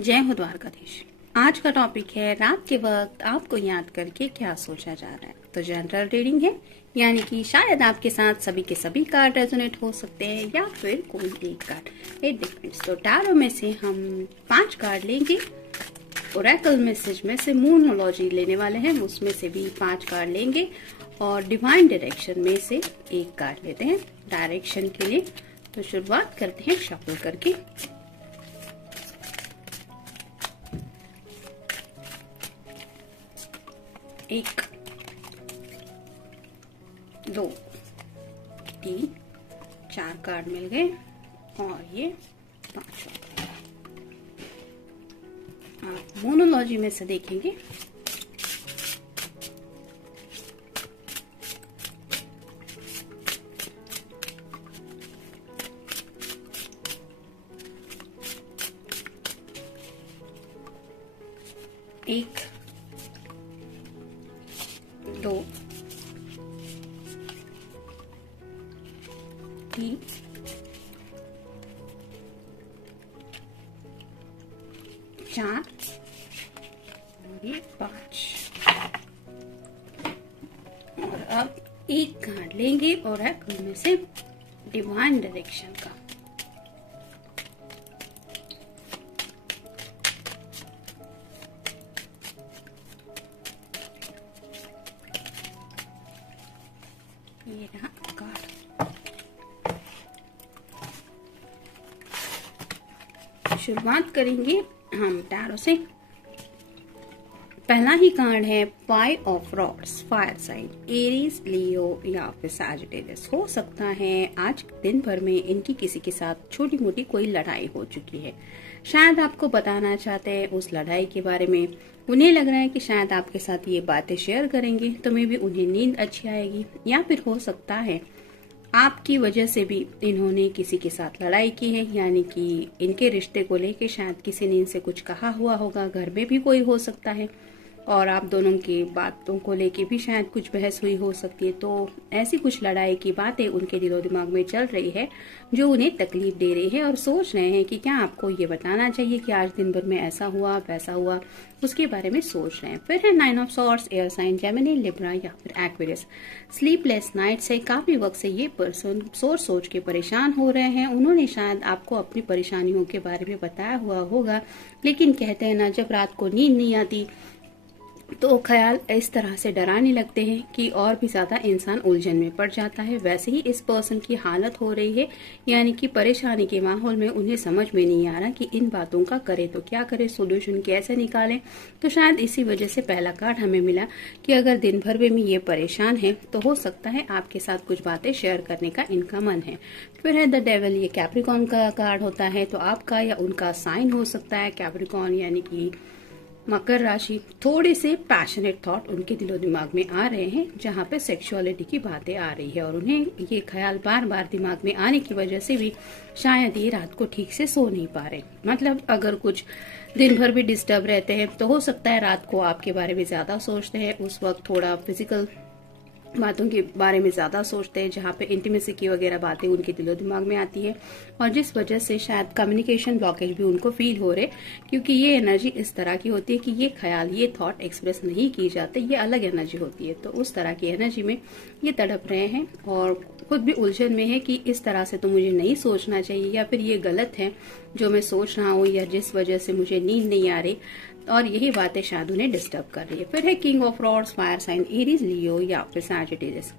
जय हो द्वारकाधीश। आज का टॉपिक है रात के वक्त आपको याद करके क्या सोचा जा रहा है। तो जनरल रीडिंग है, यानी कि शायद आपके साथ सभी के सभी कार्ड रेजोनेट हो सकते हैं या फिर कोई एक कार्ड। It depends. तो टैरो में से हम 5 कार्ड लेंगे, ओरेकल मैसेज में से मूनोलॉजी लेने वाले हैं, उसमें से भी 5 कार्ड लेंगे और डिवाइन डायरेक्शन में से एक कार्ड लेते हैं डायरेक्शन के लिए। तो शुरुआत करते हैं शफल करके। एक, 2, 3, 4 कार्ड मिल गए और ये 5। आप मोनोलॉजी में से देखेंगे। एक, 2, 3, 4 और ये 5। और अब एक कार्ड लेंगे और में से डिवाइन डायरेक्शन का। ये रहा कार्ड। शुरुआत करेंगे हम टैरो से। पहला ही कार्ड है 5 of rods, fire sign, Aries, Leo या फिर सैजिटेरियस। हो सकता है आज दिन भर में इनकी किसी के साथ छोटी मोटी कोई लड़ाई हो चुकी है। शायद आपको बताना चाहते हैं उस लड़ाई के बारे में। उन्हें लग रहा है कि शायद आपके साथ ये बातें शेयर करेंगे तो मे भी उन्हें नींद अच्छी आएगी, या फिर हो सकता है आपकी वजह से भी इन्होंने किसी के साथ लड़ाई की है, यानी कि इनके रिश्ते को लेके शायद किसी ने इनसे कुछ कहा हुआ होगा। घर में भी कोई हो सकता है और आप दोनों की बातों को लेके भी शायद कुछ बहस हुई हो सकती है। तो ऐसी कुछ लड़ाई की बातें उनके दिलो दिमाग में चल रही है जो उन्हें तकलीफ दे रही है और सोच रहे हैं कि क्या आपको ये बताना चाहिए कि आज दिन भर में ऐसा हुआ वैसा हुआ, उसके बारे में सोच रहे हैं। फिर है 9 of swords, air sign, Gemini, Libra या फिर एक्वेरियस। स्लीपलेस नाइट से काफी वक्त से ये पर्सन सोच के परेशान हो रहे हैं। उन्होंने शायद आपको अपनी परेशानियों के बारे में बताया हुआ होगा, लेकिन कहते हैं ना, जब रात को नींद नहीं आती तो ख्याल इस तरह से डराने लगते हैं कि और भी ज्यादा इंसान उलझन में पड़ जाता है। वैसे ही इस पर्सन की हालत हो रही है, यानी कि परेशानी के माहौल में उन्हें समझ में नहीं आ रहा कि इन बातों का करे तो क्या करे, सोल्यूशन कैसे निकालें। तो शायद इसी वजह से पहला कार्ड हमें मिला कि अगर दिन भर में ये परेशान है तो हो सकता है आपके साथ कुछ बातें शेयर करने का इनका मन है। फिर है द डेविल, ये कैप्रिकॉर्न का कार्ड होता है, तो आपका या उनका साइन हो सकता है कैप्रिकॉर्न, यानी कि मकर राशि। थोड़े से पैशनेट थॉट उनके दिलो दिमाग में आ रहे हैं जहाँ पे सेक्सुअलिटी की बातें आ रही है और उन्हें ये ख्याल बार बार दिमाग में आने की वजह से भी शायद ये रात को ठीक से सो नहीं पा रहे। मतलब अगर कुछ दिन भर भी डिस्टर्ब रहते हैं तो हो सकता है रात को आपके बारे में ज्यादा सोचते हैं, उस वक्त थोड़ा फिजिकल बातों के बारे में ज्यादा सोचते हैं, जहाँ पे इंटीमेसी की वगैरह बातें उनके दिलो दिमाग में आती है और जिस वजह से शायद कम्युनिकेशन ब्लॉकेज भी उनको फील हो रहे, क्योंकि ये एनर्जी इस तरह की होती है कि ये ख्याल, ये थॉट एक्सप्रेस नहीं की जाते, ये अलग एनर्जी होती है। तो उस तरह की एनर्जी में ये तड़प रहे हैं और खुद भी उलझन में है कि इस तरह से तो मुझे नहीं सोचना चाहिए, या फिर ये गलत है जो मैं सोच रहा हूँ, या जिस वजह से मुझे नींद नहीं आ रही, और यही बातें शायद उन्हें डिस्टर्ब कर रही है। फिर है king of rods, fire sign, Aries, Leo या फिर सैजिटेरियस।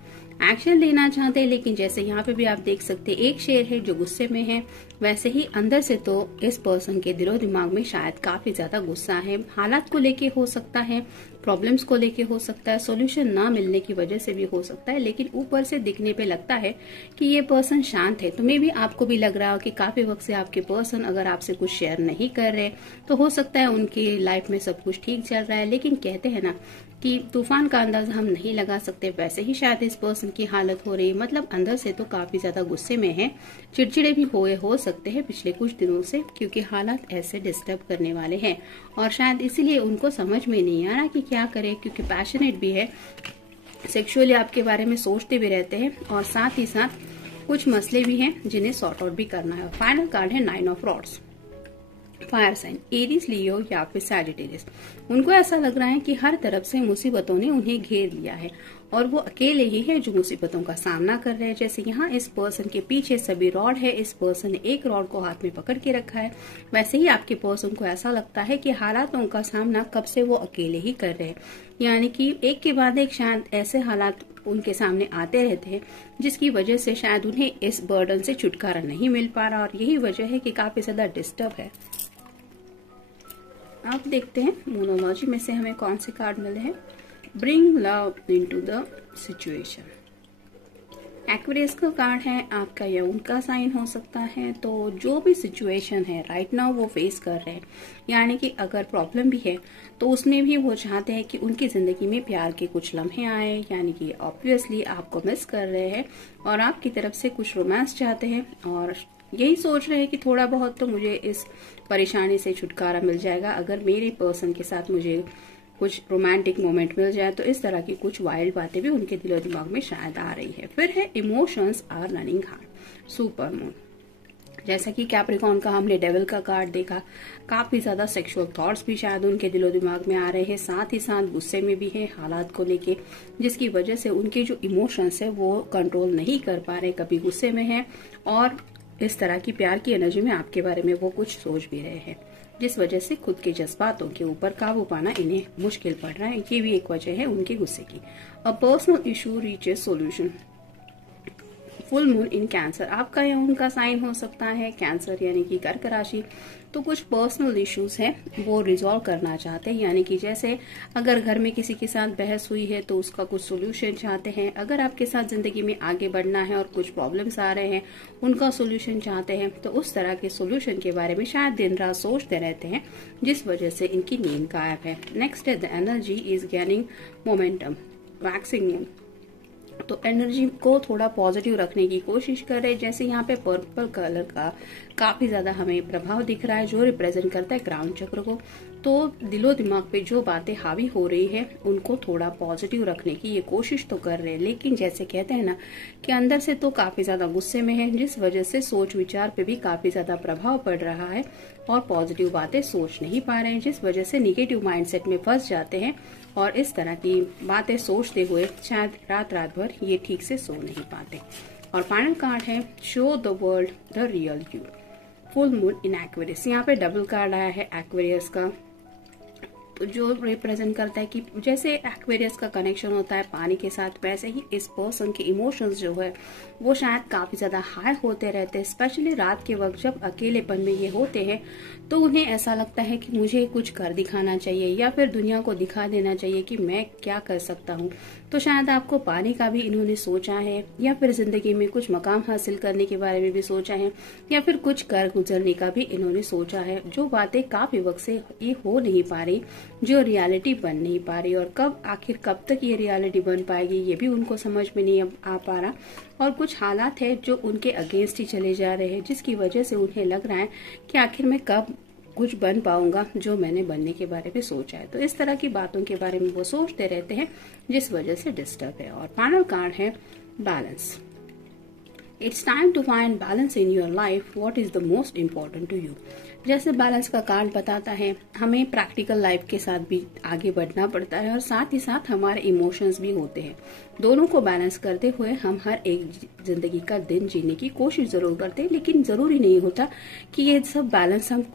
एक्शन लेना चाहते हैं, लेकिन जैसे यहाँ पे भी आप देख सकते हैं एक शेर है जो गुस्से में है, वैसे ही अंदर से तो इस पर्सन के दिलो दिमाग में शायद काफी ज्यादा गुस्सा है। हालात को लेके हो सकता है, प्रॉब्लम्स को लेके हो सकता है, सॉल्यूशन ना मिलने की वजह से भी हो सकता है, लेकिन ऊपर से दिखने पे लगता है कि ये पर्सन शांत है। तो मे भी आपको भी लग रहा हो कि काफी वक्त से आपके पर्सन अगर आपसे कुछ शेयर नहीं कर रहे तो हो सकता है उनकी लाइफ में सब कुछ ठीक चल रहा है, लेकिन कहते हैं ना कि तूफान का अंदाजा हम नहीं लगा सकते, वैसे ही शायद इस पर्सन की हालत हो रही है। मतलब अंदर से तो काफी ज्यादा गुस्से में है, चिड़चिड़े भी हो सकते हैं पिछले कुछ दिनों से, क्योंकि हालात ऐसे डिस्टर्ब करने वाले हैं और शायद इसीलिए उनको समझ में नहीं आ रहा कि क्या करे, क्योंकि पैशनेट भी है, सेक्सुअली आपके बारे में सोचते भी रहते हैं और साथ ही साथ कुछ मसले भी हैं जिन्हें सॉर्ट आउट भी करना है। फाइनल कार्ड है 9 of rods. Fire sign Aries, Leo या फिर सैजिटेरियस। उनको ऐसा लग रहा है कि हर तरफ से मुसीबतों ने उन्हें घेर लिया है और वो अकेले ही है जो मुसीबतों का सामना कर रहे हैं। जैसे यहाँ इस पर्सन के पीछे सभी रॉड है, इस पर्सन ने एक रॉड को हाथ में पकड़ के रखा है, वैसे ही आपके पर्सन को ऐसा लगता है कि हालातों का सामना कब से वो अकेले ही कर रहे हैं। यानी कि एक के बाद एक शायद ऐसे हालात उनके सामने आते रहते हैं जिसकी वजह से शायद उन्हें इस बर्डन से छुटकारा नहीं मिल पा रहा, और यही वजह है कि काफी ज्यादा डिस्टर्ब है। आप देखते हैं मोनोलॉजी में से हमें कौन से कार्ड मिले हैं। Bring love into the situation. Aquarius का कार्ड है, आपका या उनका साइन हो सकता है। तो जो भी सिचुएशन है राइट नाउ वो फेस कर रहे हैं, यानी कि अगर प्रॉब्लम भी है तो उसमें भी वो चाहते हैं कि उनकी जिंदगी में प्यार के कुछ लम्हे आए, यानी कि ऑब्वियसली आपको मिस कर रहे हैं और आपकी तरफ से कुछ रोमांस चाहते हैं और यही सोच रहे हैं कि थोड़ा बहुत तो मुझे इस परेशानी से छुटकारा मिल जाएगा अगर मेरे पर्सन के साथ मुझे कुछ रोमांटिक मोमेंट मिल जाए। तो इस तरह की कुछ वाइल्ड बातें भी उनके दिलो दिमाग में शायद आ रही है। फिर है emotions are running hard, super moon. जैसा कि कैप्रिकॉर्न का हमने डेविल का कार्ड देखा, काफी ज्यादा सेक्सुअल थॉट्स भी शायद उनके दिलो दिमाग में आ रहे हैं, साथ ही साथ गुस्से में भी है हालात को लेके, जिसकी वजह से उनके जो इमोशंस है वो कंट्रोल नहीं कर पा रहे, कभी गुस्से में है और इस तरह की प्यार की एनर्जी में आपके बारे में वो कुछ सोच भी रहे हैं, जिस वजह से खुद के जज्बातों के ऊपर काबू पाना इन्हें मुश्किल पड़ रहा है। ये भी एक वजह है उनके गुस्से की। A personal issue reaches solution. Full moon in cancer, आपका या उनका साइन हो सकता है कैंसर यानी कि कर्क राशि। तो कुछ पर्सनल इश्यूज हैं वो रिजॉल्व करना चाहते हैं, यानी कि जैसे अगर घर में किसी के साथ बहस हुई है तो उसका कुछ सोल्यूशन चाहते हैं, अगर आपके साथ जिंदगी में आगे बढ़ना है और कुछ प्रॉब्लम्स आ रहे हैं उनका सोल्यूशन चाहते हैं, तो उस तरह के सोल्यूशन के बारे में शायद दिन रात सोचते रहते हैं, जिस वजह से इनकी नींद गायब है। नेक्स्ट है the energy is gaining momentum, waxing. तो एनर्जी को थोड़ा पॉजिटिव रखने की कोशिश कर रहे हैं। जैसे यहाँ पे पर्पल कलर का काफी ज्यादा हमें प्रभाव दिख रहा है जो रिप्रेजेंट करता है क्राउन चक्र को। तो दिलो दिमाग पे जो बातें हावी हो रही है उनको थोड़ा पॉजिटिव रखने की ये कोशिश तो कर रहे हैं, लेकिन जैसे कहते हैं ना कि अंदर से तो काफी ज्यादा गुस्से में है, जिस वजह से सोच विचार पे भी काफी ज्यादा प्रभाव पड़ रहा है और पॉजिटिव बातें सोच नहीं पा रहे हैं, जिस वजह से निगेटिव माइंडसेट में फंस जाते हैं और इस तरह की बातें सोचते हुए शायद रात भर ये ठीक से सो नहीं पाते। और फाइनल कार्ड है show the world the real you, full moon in Aquarius. यहाँ पे डबल कार्ड आया है एक्वेरियस का, तो जो रिप्रेजेंट करता है कि जैसे एक्वेरियस का कनेक्शन होता है पानी के साथ, वैसे ही इस पर्सन के इमोशंस जो है वो शायद काफी ज्यादा हाई होते रहते हैं, स्पेशली रात के वक्त जब अकेलेपन में ये होते हैं तो उन्हें ऐसा लगता है कि मुझे कुछ कर दिखाना चाहिए या फिर दुनिया को दिखा देना चाहिए कि मैं क्या कर सकता हूँ। तो शायद आपको पाने का भी इन्होंने सोचा है या फिर जिंदगी में कुछ मकाम हासिल करने के बारे में भी सोचा है या फिर कुछ कर गुजरने का भी इन्होंने सोचा है, जो बातें काफी वक्त से ये हो नहीं पा रही, जो रियलिटी बन नहीं पा रही, और कब तक ये रियलिटी बन पाएगी ये भी उनको समझ में नहीं आ पा रहा। और कुछ हालात है जो उनके अगेंस्ट ही चले जा रहे हैं, जिसकी वजह से उन्हें लग रहा है कि आखिर में कब कुछ बन पाऊंगा जो मैंने बनने के बारे में सोचा है। तो इस तरह की बातों के बारे में वो सोचते रहते हैं, जिस वजह से डिस्टर्ब है। और फाइनल कार्ड है balance. It's time to find balance in your life, what is the most important to you. जैसे बैलेंस का कार्ड बताता है हमें प्रैक्टिकल लाइफ के साथ भी आगे बढ़ना पड़ता है और साथ ही साथ हमारे इमोशंस भी होते हैं। दोनों को बैलेंस करते हुए हम हर एक जिंदगी का दिन जीने की कोशिश जरूर करते हैं, लेकिन जरूरी नहीं होता कि ये सब बैलेंस हम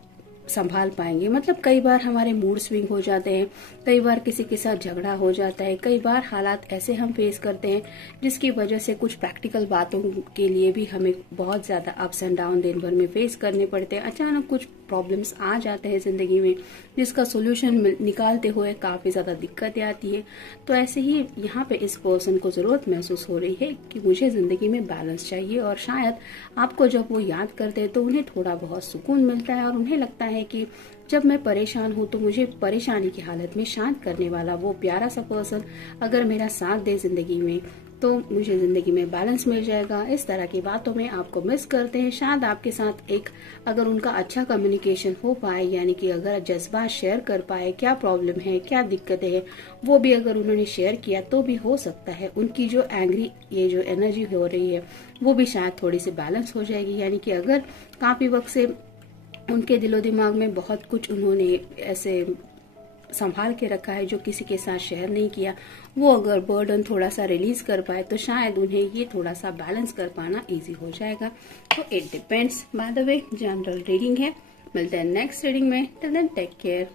संभाल पाएंगे। मतलब कई बार हमारे मूड स्विंग हो जाते हैं, कई बार किसी के साथ झगड़ा हो जाता है, कई बार हालात ऐसे हम फेस करते हैं जिसकी वजह से कुछ प्रैक्टिकल बातों के लिए भी हमें बहुत ज्यादा अप्स एंड डाउन दिन भर में फेस करने पड़ते हैं। अचानक कुछ प्रॉब्लम्स आ जाते हैं जिंदगी में जिसका सोल्यूशन निकालते हुए काफी ज्यादा दिक्कतें आती है। तो ऐसे ही यहाँ पे इस पर्सन को जरूरत महसूस हो रही है कि मुझे जिंदगी में बैलेंस चाहिए, और शायद आपको जब वो याद करते हैं तो उन्हें थोड़ा बहुत सुकून मिलता है और उन्हें लगता है कि जब मैं परेशान हूँ तो मुझे परेशानी की हालत में शांत करने वाला वो प्यारा सा पर्सन अगर मेरा साथ दे जिंदगी में तो मुझे जिंदगी में बैलेंस मिल जाएगा। इस तरह की बातों में आपको मिस करते हैं। शायद आपके साथ एक अगर उनका अच्छा कम्युनिकेशन हो पाए, यानी कि अगर जज्बा शेयर कर पाए, क्या प्रॉब्लम है क्या दिक्कतें हैं वो भी अगर उन्होंने शेयर किया तो भी हो सकता है उनकी जो एंग्री ये जो एनर्जी हो रही है वो भी शायद थोड़ी सी बैलेंस हो जाएगी। यानी कि अगर काफी वक्त से उनके दिलो दिमाग में बहुत कुछ उन्होंने ऐसे संभाल के रखा है जो किसी के साथ शेयर नहीं किया। वो अगर बर्डन थोड़ा सा रिलीज कर पाए तो शायद उन्हें ये थोड़ा सा बैलेंस कर पाना इजी हो जाएगा। तो it depends. By the way general reading है, मिलते हैं नेक्स्ट रीडिंग में। Till then take care.